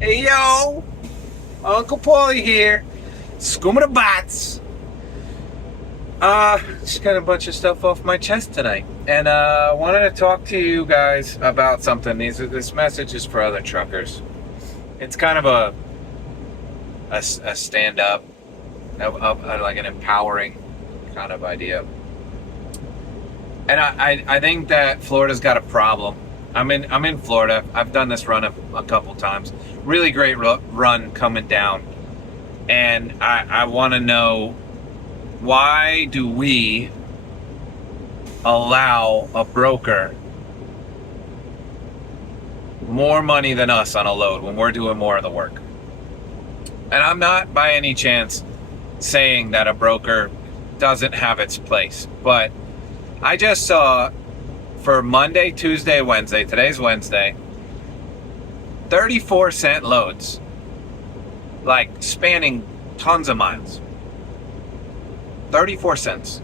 Hey yo, Uncle Paulie here. Scuba the bots. Just got a bunch of stuff off my chest tonight, and wanted to talk to you guys about something. This message is for other truckers. It's kind of a stand up, like an empowering kind of idea. And I think that Florida's got a problem. I'm in Florida. I've done this run a couple times. Really great run coming down, and I want to know, why do we allow a broker more money than us on a load when we're doing more of the work? And I'm not by any chance saying that a broker doesn't have its place, but I just saw for Monday, Tuesday, Wednesday, today's Wednesday, 34-cent loads, like spanning tons of miles. 34 cents.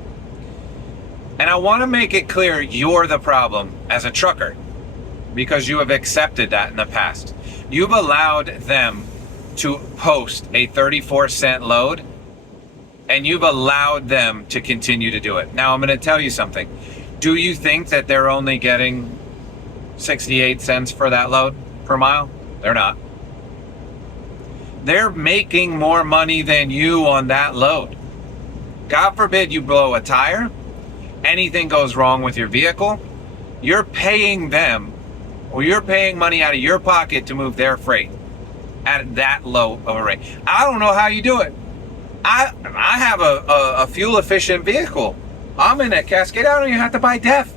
And I want to make it clear you're the problem as a trucker, because you have accepted that in the past. You've allowed them to post a 34-cent load, and you've allowed them to continue to do it. Now, I'm going to tell you something. Do you think that they're only getting 68 cents for that load per mile? They're not. They're making more money than you on that load. God forbid you blow a tire, anything goes wrong with your vehicle, you're paying them, or you're paying money out of your pocket to move their freight at that low of a rate. I don't know how you do it. I have a fuel efficient vehicle. I'm in a Cascade. I don't even have to buy DEF.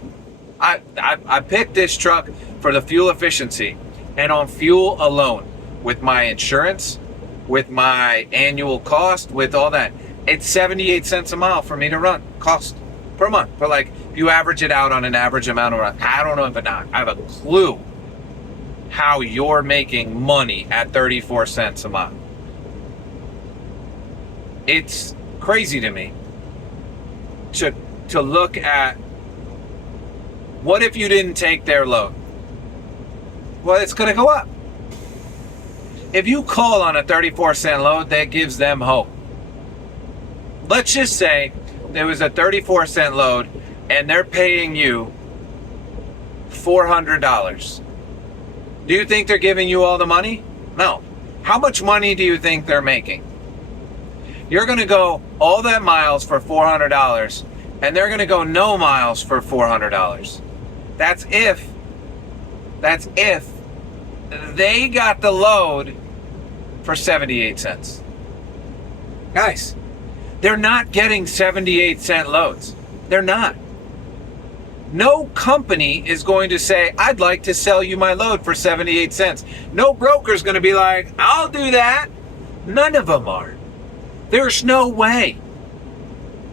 I picked this truck for the fuel efficiency, and on fuel alone, with my insurance, with my annual cost, with all that, it's 78 cents a mile for me to run, cost per month. But like, if you average it out on an average amount of run, I don't know if I have a clue how you're making money at 34 cents a mile. It's crazy to me to look at, what if you didn't take their load? Well, it's going to go up. If you call on a 34-cent load, that gives them hope. Let's just say there was a 34-cent load and they're paying you $400. Do you think they're giving you all the money? No. How much money do you think they're making? You're going to go all that miles for $400, and they're going to go no miles for $400. That's if they got the load for 78 cents. Guys, they're not getting 78-cent loads. They're not. No company is going to say, I'd like to sell you my load for 78 cents. No broker's going to be like, I'll do that. None of them are. There's no way.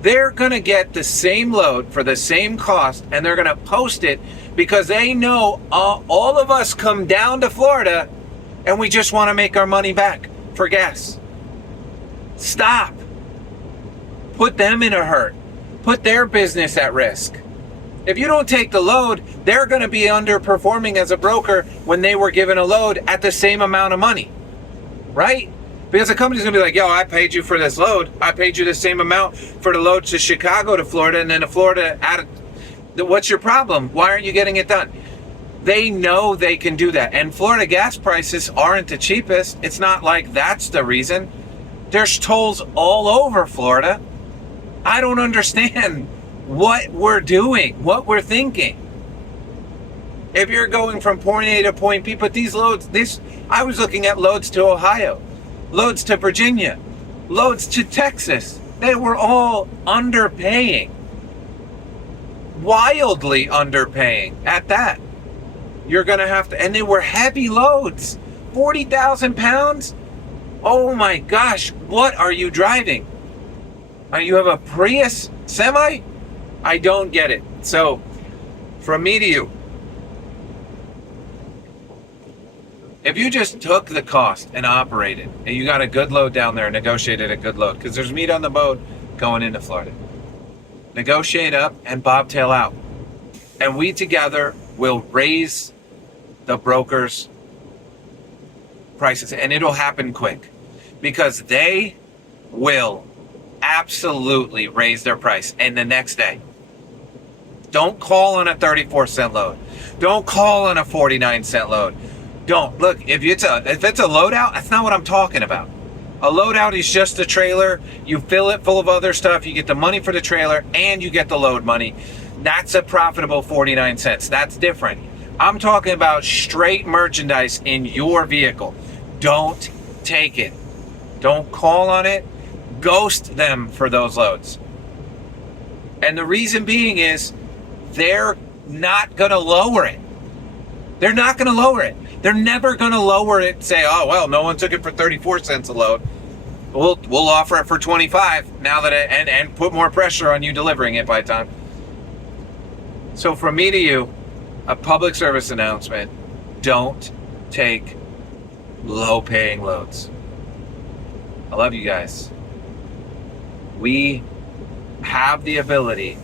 They're going to get the same load for the same cost, and they're going to post it because they know all of us come down to Florida and we just want to make our money back for gas. Stop. Put them in a hurt. Put their business at risk. If you don't take the load, they're going to be underperforming as a broker when they were given a load at the same amount of money, right? Because the company's going to be like, yo, I paid you for this load. I paid you the same amount for the load to Chicago to Florida, and then to Florida. What's your problem? Why aren't you getting it done? They know they can do that. And Florida gas prices aren't the cheapest. It's not like that's the reason. There's tolls all over Florida. I don't understand what we're doing, what we're thinking. If you're going from point A to point B, but these loads, I was looking at loads to Ohio, loads to Virginia, loads to Texas. They were all underpaying. Wildly underpaying at that. You're going to have to, and they were heavy loads, 40,000 pounds. Oh my gosh, what are you driving? You have a Prius semi? I don't get it. So, from me to you, if you just took the cost and operated, and you got a good load down there, negotiated a good load, because there's meat on the boat going into Florida. Negotiate up and bobtail out. And we together will raise the brokers prices, and it'll happen quick because they will absolutely raise their price and the next day. Don't call on a 34-cent load. Don't call on a 49-cent load. Don't. Look, if it's a loadout, that's not what I'm talking about. A loadout is just a trailer. You fill it full of other stuff. You get the money for the trailer and you get the load money. That's a profitable 49 cents. That's different. I'm talking about straight merchandise in your vehicle. Don't take it. Don't call on it. Ghost them for those loads. And the reason being is they're not going to lower it. They're not going to lower it. They're never going to lower it and say, oh, well, no one took it for 34 cents a load. We'll offer it for 25 now that and put more pressure on you delivering it by time. So from me to you, a public service announcement, don't take low-paying loads. I love you guys. We have the ability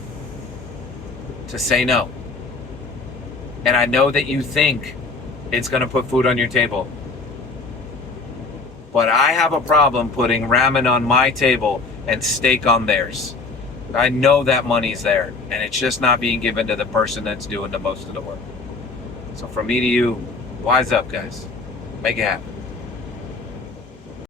to say no. And I know that you think it's going to put food on your table. But I have a problem putting ramen on my table and steak on theirs. I know that money's there, and it's just not being given to the person that's doing the most of the work. So from me to you, wise up, guys. Make it happen.